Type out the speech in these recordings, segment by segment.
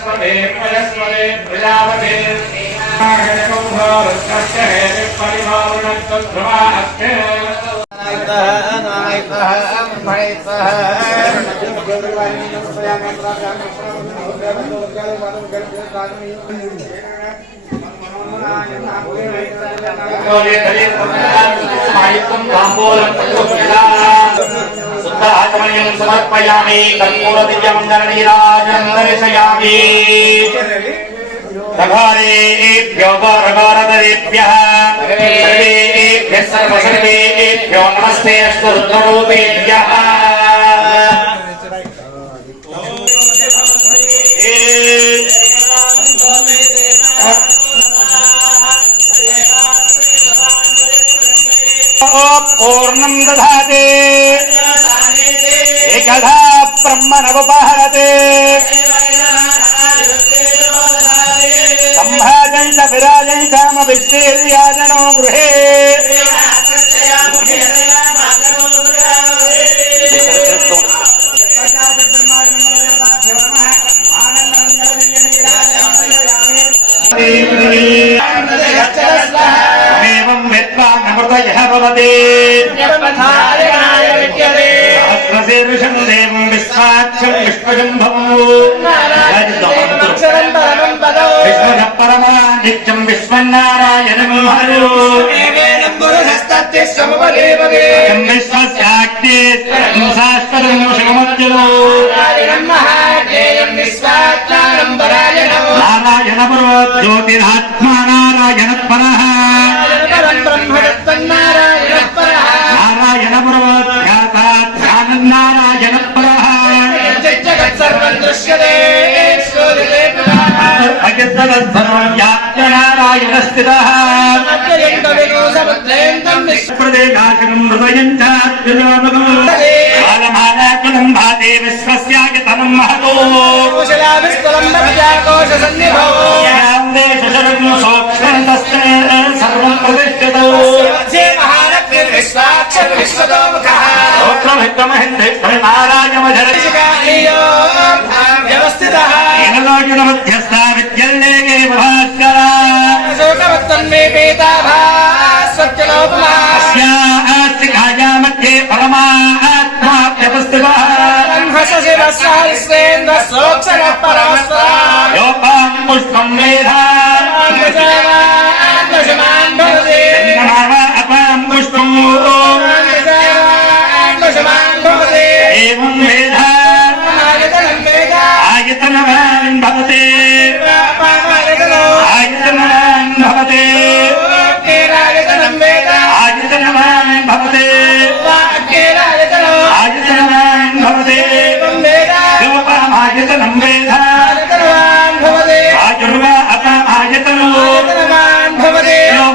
स्वमे प्रयस्वरे प्रजापते आचमनीयं समर्पयामि कर्पूरदिव्यमङ्गलनीराजं दर्शयामि। सभारेभ्यो वरवरदरेभ्यः सर्वेभ्यः सर्वसर्वेभ्यो नमस्ते अस्तु रुद्ररूपेभ्यः पूर्णं दधाते। దధాతే ఏకధా బ్రహ్మణముపహరతే సంభాజంత విరాజంతామభిశ్రీర్యాజనో గృహే నిత్యం విశ్వన్నారాయణం శాశ్వతం శివమధ్యలో నారాయణ పరో జ్యోతిరాత్మా నారాయణ పర. నారాయణ స్థిత ప్రదేశాశకం హృదయం చాత్రిలోమకం కాలమాలాకులం భాతే విశ్వస్యాగతనం మహతో. సర్వం ప్రతిష్ఠితో వ్యవస్థిత మధ్యే పరమాత్మా వ్యవస్థితः బ్రహ్మస శివస్వాస్వేంద్ర సోక్షర పరమస్వా యోపాం పుష్పం మేధా ఆత్మశమాన్ భవతి.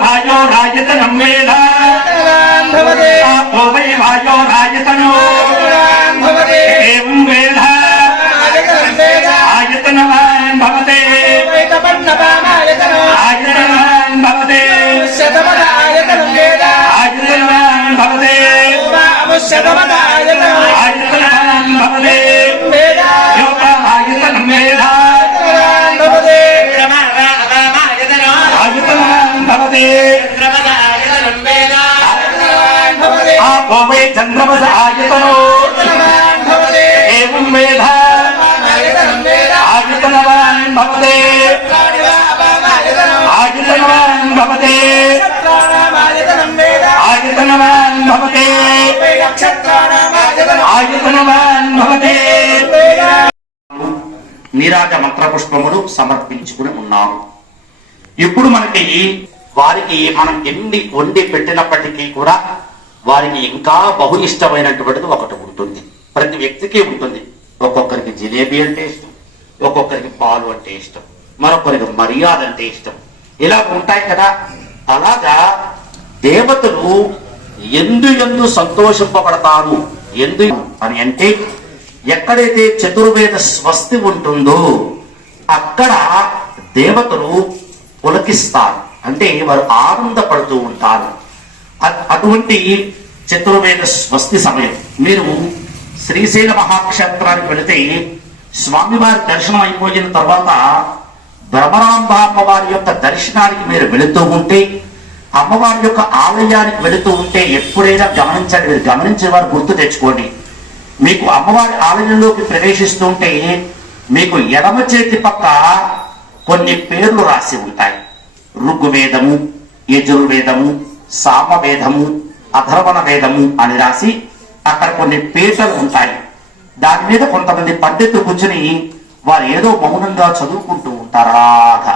भाजो राजतनं मेधा वै भाजो राजतनो एवं मेधा आयतनवान् भवते आयतनवान् भवते आयतनवान् भवते భవతి आपो वै चन्द्रमस आयतनो ఆయతనవాన్ భవతి एवं वेद ఆయతనం వేద आयतनवान् भवते ఆయతనం आयतनवान् भवते ఆయతనం వేద आयतनवान् भवते నక్షత్రాణమాయతనం ఆయుధనవాన్ భవతే వేద నీరాజ మంత్ర పుష్పములు సమర్పించుకుని ఉన్నాము ఇప్పుడు మనకి వారికి మనం ఎన్ని వండి పెట్టినప్పటికీ కూడా వారికి ఇంకా బహు ఇష్టమైనటువంటిది ఒకటి ఉంటుంది. ప్రతి వ్యక్తికి ఉంటుంది. ఒక్కొక్కరికి జిలేబీ అంటే ఇష్టం. ఒక్కొక్కరికి పాలు అంటే ఇష్టం. మరొకరికి మర్యాద అంటే ఇష్టం. ఇలా ఉంటాయి కదా. అలాగా దేవతలు ఎందు ఎందు సంతోషింపబడతారు. ఎందు అని అంటే ఎక్కడైతే చతుర్వేద స్వస్తి ఉంటుందో అక్కడ దేవతలు పులకిస్తారు. అంటే వారు ఆనందపడుతూ ఉంటారు. అటువంటి చతుర్వేద స్వస్తి సమయం. మీరు శ్రీశైల మహాక్షేత్రానికి వెళితే స్వామివారి దర్శనం అయిపోయిన తర్వాత భ్రమరాంబ అమ్మవారి యొక్క దర్శనానికి మీరు వెళుతూ ఉంటే అమ్మవారి యొక్క ఆలయానికి వెళుతూ ఉంటే ఎప్పుడైనా గమనించండి మీరు గమనించే వారు గుర్తు తెచ్చుకోండి. మీకు అమ్మవారి ఆలయంలోకి ప్రవేశిస్తూ ఉంటే మీకు ఎడమ చేతి పక్క కొన్ని పేర్లు రాసి ఉంటాయి. ఋగ్వేదము యజుర్వేదము సామవేదము అధర్వణ వేదము అని రాసి అక్కడ కొన్ని పీటలు ఉంటాయి. దాని మీద కొంతమంది పండితులు కూర్చుని వారు ఏదో మౌనంగా చదువుకుంటూ ఉంటారాగా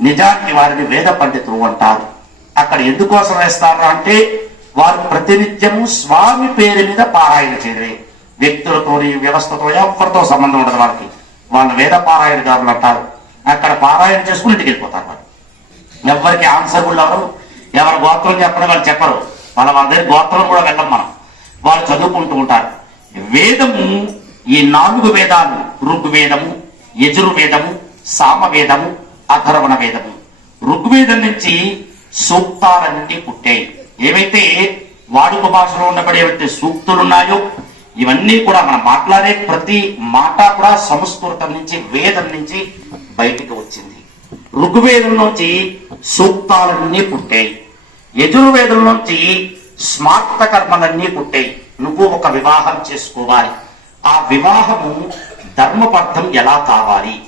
నిజానికి వారిని వేద పండితులు అంటారు. అక్కడ ఎందుకోసం వేస్తారు అంటే వారు ప్రతినిత్యము స్వామి పేరు మీద పారాయణ చేయడమే. వ్యక్తులతోని వ్యవస్థతో ఎవరితో సంబంధం ఉండదు వాళ్ళకి వాళ్ళు వేద పారాయణదారులు అంటారు. అక్కడ పారాయణ చేసుకుని ఇంటికి వెళ్ళిపోతారు వాళ్ళు ఎవరికి ఆన్సర్ కూడా ఎవరి గోత్రం చెప్పడం వాళ్ళు చెప్పరు. వాళ్ళ వాళ్ళ గోత్రం కూడా వెళ్ళం మనం. వాళ్ళు చదువుకుంటూ ఉంటారు. వేదము ఈ నాలుగు వేదాలు ఋగ్వేదము యజుర్వేదము సామవేదము అథర్వణ వేదము. ఋగ్వేదం నుంచి సూక్తాలన్నీ పుట్టాయి. ఏవైతే వాడుక భాషలో ఉండబడేటువంటి సూక్తులు ఉన్నాయో ఇవన్నీ కూడా మనం మాట్లాడే ప్రతి మాట కూడా సంస్కృతం నుంచి వేదం నుంచి బయటికి వచ్చింది. ఋగ్వేదం నుంచి సూక్తాలన్నీ పుట్టాయి. యజుర్వేదం నుంచి స్మార్త కర్మలన్నీ పుట్టాయి. నువ్వు ఒక వివాహం చేసుకోవాలి. ఆ వివాహము ధర్మబద్ధం ఎలా కావాలి?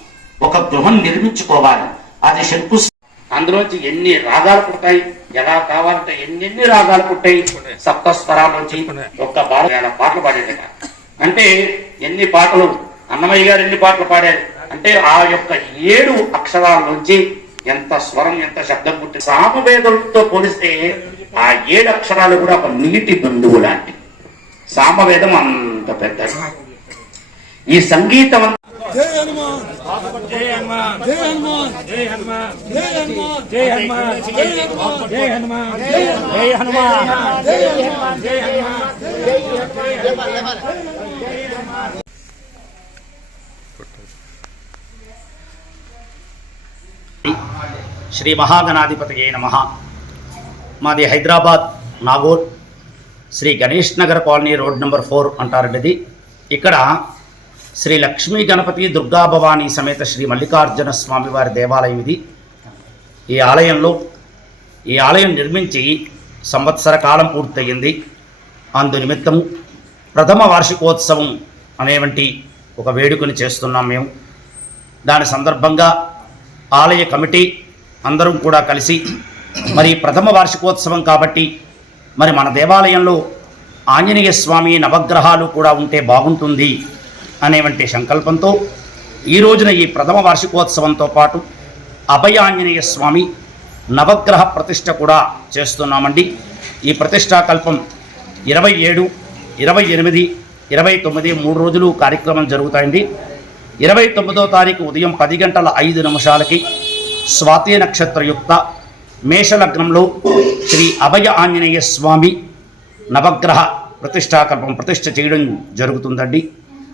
ఒక గృహం నిర్మించుకోవాలి. అది శంకు అందులోంచి ఎన్ని రాగాలు పుట్టాయి ఎలా కావాలంటే ఎన్నెన్ని రాగాలు పుట్టాయి? సప్తస్వరాల నుంచి ఒక్క భారత వేల పాటలు పాడేట అంటే ఎన్ని పాటలు? అన్నమయ్య గారు ఎన్ని పాటలు పాడారు? అంటే ఆ యొక్క ఏడు అక్షరాల నుంచి ఎంత స్వరం ఎంత శబ్దం పుట్టి సామవేదంతో పోలిస్తే ఆ ఏడు అక్షరాలు కూడా ఒక నీటి బిందువు లాంటి సామవేదం అంత పెద్దది ఈ సంగీతం అంతా జై హనుమాన్ జై హనుమాన్ జై హనుమాన్ జై హనుమాన్ జై హనుమాన్ జై హనుమాన్ జై హనుమాన్ జై హనుమాన్ జై హనుమాన్ జై హనుమాన్ జై హనుమాన్ శ్రీ మహాగణాధిపతియే నమ. మాది Hyderabad Nagole Sri Ganesh Nagar colony road number four అంటారండి ఇది ఇక్కడ శ్రీ లక్ష్మీ గణపతి దుర్గా భవానీ సమేత శ్రీ మల్లికార్జున స్వామి వారి దేవాలయం ఇది. ఈ ఆలయంలో ఈ ఆలయం నిర్మించి సంవత్సర కాలం పూర్తయింది. అందు నిమిత్తము ప్రథమ వార్షికోత్సవం అనేవంటి ఒక వేడుకని చేస్తున్నాం మేము. దాని సందర్భంగా ఆలయ కమిటీ అందరం కూడా కలిసి మరి ప్రథమ వార్షికోత్సవం కాబట్టి మరి మన దేవాలయంలో ఆంజనేయ స్వామి నవగ్రహాలు కూడా ఉంటే బాగుంటుంది అనేవంటి సంకల్పంతో ఈ రోజున ఈ ప్రథమ వార్షికోత్సవంతో పాటు అభయ ఆంజనేయ స్వామి నవగ్రహ ప్రతిష్ట కూడా చేస్తున్నామండి. ఈ ప్రతిష్టాకల్పం ఇరవై ఏడు ఇరవై ఎనిమిది ఇరవై తొమ్మిది మూడు రోజులు కార్యక్రమం జరుగుతాయండి. ఇరవై తొమ్మిదో తారీఖు ఉదయం పది గంటల ఐదు నిమిషాలకి స్వాతి నక్షత్రయుక్త మేషలగ్నంలో శ్రీ అభయ ఆంజనేయ స్వామి నవగ్రహ ప్రతిష్టాకల్పం ప్రతిష్ట చేయడం జరుగుతుందండి.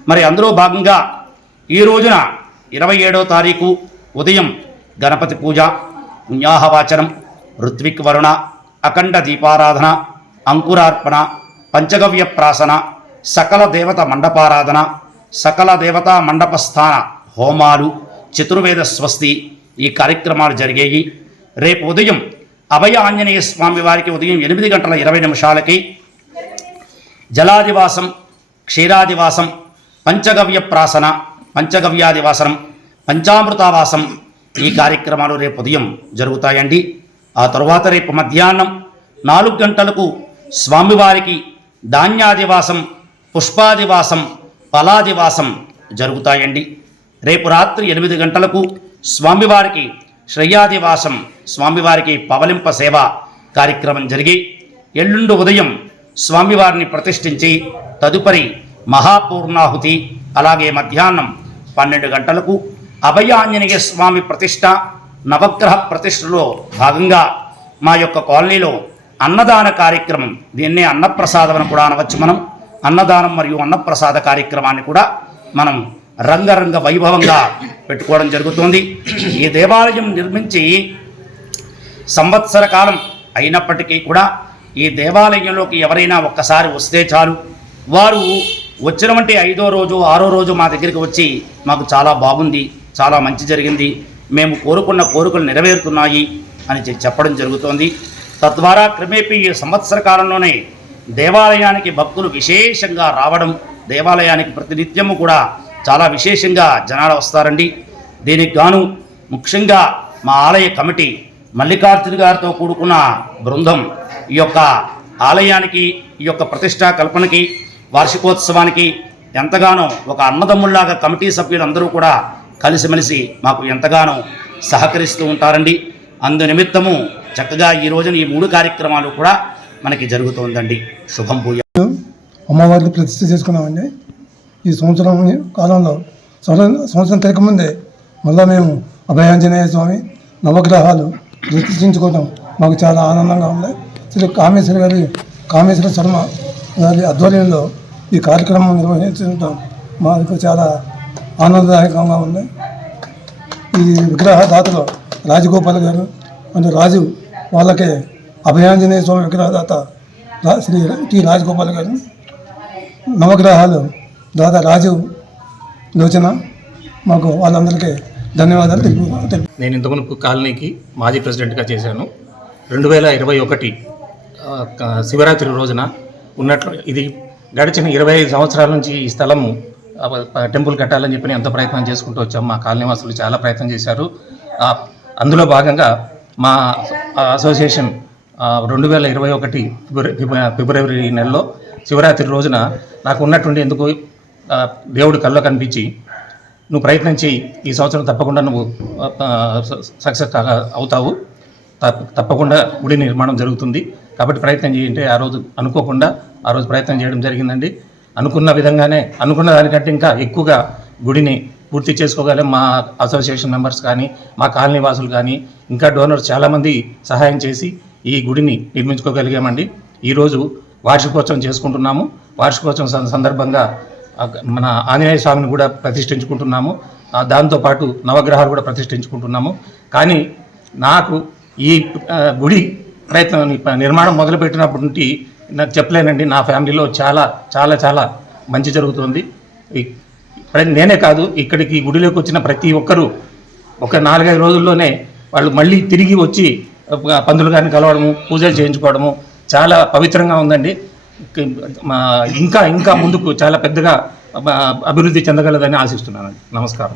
మరి అందులో భాగంగా ఈ రోజున ఇరవై ఏడో తారీఖు ఉదయం గణపతి పూజ పుణ్యాహవాచనం ఋత్విక్ వరుణ అఖండ దీపారాధన అంకురార్పణ పంచగవ్య ప్రాసన సకల దేవత మండపారాధన సకల దేవతా మండపస్థాన హోమాలు చతుర్వేద స్వస్తి ఈ కార్యక్రమాలు జరిగాయి. రేపు ఉదయం అభయ ఆంజనేయ స్వామి వారికి ఉదయం ఎనిమిది గంటల ఇరవై నిమిషాలకి జలాదివాసం క్షీరాదివాసం పంచగవ్య ప్రాసన పంచగవ్యాదివాసనం పంచామృతావాసం ఈ కార్యక్రమాలు రేపు ఉదయం జరుగుతాయండి. ఆ తరువాత రేపు మధ్యాహ్నం నాలుగు గంటలకు స్వామివారికి ధాన్యాదివాసం పుష్పాదివాసం ఫలాదివాసం జరుగుతాయండి. రేపు రాత్రి ఎనిమిది గంటలకు స్వామివారికి శ్రేయాదివాసం స్వామివారికి పవలింప సేవ కార్యక్రమం జరిగి ఎల్లుండి ఉదయం స్వామివారిని ప్రతిష్ఠించి తదుపరి మహాపూర్ణాహుతి అలాగే మధ్యాహ్నం పన్నెండు గంటలకు అభయాంజనేయ స్వామి ప్రతిష్ట నవగ్రహ ప్రతిష్టలో భాగంగా మా యొక్క కాలనీలో అన్నదాన కార్యక్రమం దీన్నే అన్నప్రసాదం అని కూడా అనవచ్చు మనం. అన్నదానం మరియు అన్నప్రసాద కార్యక్రమాన్ని కూడా మనం రంగరంగ వైభవంగా పెట్టుకోవడం జరుగుతుంది. ఈ దేవాలయం నిర్మించి సంవత్సర కాలం అయినప్పటికీ కూడా ఈ దేవాలయంలోకి ఎవరైనా ఒక్కసారి వస్తే చాలు. వారు వచ్చినవంటి ఐదో రోజు ఆరో రోజు మా దగ్గరికి వచ్చి మాకు చాలా బాగుంది చాలా మంచి జరిగింది మేము కోరుకున్న కోరికలు నెరవేరుతున్నాయి అని చెప్పడం జరుగుతోంది. తద్వారా క్రమేపీ ఈ సంవత్సర కాలంలోనే దేవాలయానికి భక్తులు విశేషంగా రావడం దేవాలయానికి ప్రతినిత్యము కూడా చాలా విశేషంగా జనాలు వస్తారండి. దీనికి గాను ముఖ్యంగా మా ఆలయ కమిటీ మల్లికార్జున గారితో కూడుకున్న బృందం ఈ యొక్క ఆలయానికి ఈ యొక్క ప్రతిష్టా కల్పనకి వార్షికోత్సవానికి ఎంతగానో ఒక అన్నదమ్ముల్లాగా కమిటీ సభ్యులందరూ కూడా కలిసిమెలిసి మాకు ఎంతగానో సహకరిస్తూ ఉంటారండి. అందు నిమిత్తము చక్కగా ఈ రోజున ఈ మూడు కార్యక్రమాలు కూడా మనకి జరుగుతోందండి శుభం పూజ. అమ్మవారిని ప్రతిష్ఠ చేసుకున్నామండి. ఈ సంవత్సరం కాలంలో సంవత్సరం సంవత్సరం తిరగముందే మళ్ళా మేము అభయాంజనేయ స్వామి నవగ్రహాలు దర్శించుకోవడం మాకు చాలా ఆనందంగా ఉంది. శ్రీ కామేశ్వర గారి కామేశ్వర శర్మ గారి ఆధ్వర్యంలో ఈ కార్యక్రమం నిర్వహించడం మాకు చాలా ఆనందదాయకంగా ఉంది. ఈ విగ్రహ దాతలు రాజగోపాల్ గారు అంటే రాజు వాళ్ళకే అభయాంజనేయ స్వామి విగ్రహదాత రా- శ్రీ టి రాజగోపాల్ గారు నవగ్రహాలు దాదా రాజు లోచన మాకు వాళ్ళందరికీ ధన్యవాదాలు తెలుపు నేను ఇంతకుముందు కాలనీకి మాజీ ప్రెసిడెంట్గా చేశాను. రెండు వేల ఇరవై ఒకటి శివరాత్రి రోజున ఉన్నట్లు ఇది గడిచిన ఇరవై ఐదు సంవత్సరాల నుంచి ఈ స్థలము టెంపుల్ కట్టాలని చెప్పి ఎంతో ప్రయత్నం చేసుకుంటూ వచ్చాం. మా కాలనీ వాసులు చాలా ప్రయత్నం చేశారు. అందులో భాగంగా మా అసోసియేషన్ రెండు వేల ఇరవై ఒకటి ఫిబ్రవరి ఫిబ్రవరి నెలలో శివరాత్రి రోజున నాకు ఉన్నటువంటి ఎందుకు దేవుడు కల్లో కనిపించి నువ్వు ప్రయత్నం చేయి ఈ సంవత్సరం తప్పకుండా నువ్వు సక్సెస్ అవుతావు. తప్ప- తప్పకుండా గుడి నిర్మాణం జరుగుతుంది. కాబట్టి ప్రయత్నం చేయంటే ఆ రోజు అనుకోకుండా ఆ రోజు ప్రయత్నం చేయడం జరిగిందండి. అనుకున్న విధంగానే అనుకున్న దానికంటే ఇంకా ఎక్కువగా గుడిని పూర్తి చేసుకోగలం మా అసోసియేషన్ మెంబర్స్ కానీ మా కాలనీ వాసులు కానీ ఇంకా డోనర్స్ చాలామంది సహాయం చేసి ఈ గుడిని నిర్మించుకోగలిగామండి. ఈరోజు వార్షికోత్సవం చేసుకుంటున్నాము. వార్షికోత్సవం సందర్భంగా మన ఆంజనేయ స్వామిని కూడా ప్రతిష్ఠించుకుంటున్నాము. దాంతోపాటు నవగ్రహాలు కూడా ప్రతిష్ఠించుకుంటున్నాము. కానీ నాకు ఈ గుడి ప్రయత్నం నిర్మాణం మొదలుపెట్టినప్పటి నుండి నాకు చెప్పలేనండి. నా ఫ్యామిలీలో చాలా చాలా చాలా మంచి జరుగుతుంది. నేనే కాదు ఇక్కడికి గుడిలోకి వచ్చిన ప్రతి ఒక్కరూ ఒక నాలుగైదు రోజుల్లోనే వాళ్ళు మళ్ళీ తిరిగి వచ్చి పందులు గారిని కలవడము పూజలు చేయించుకోవడము చాలా పవిత్రంగా ఉందండి. మా ఇంకా ఇంకా ముందుకు చాలా పెద్దగా అభివృద్ధి చెందగలదని ఆశిస్తున్నాను నమస్కారం.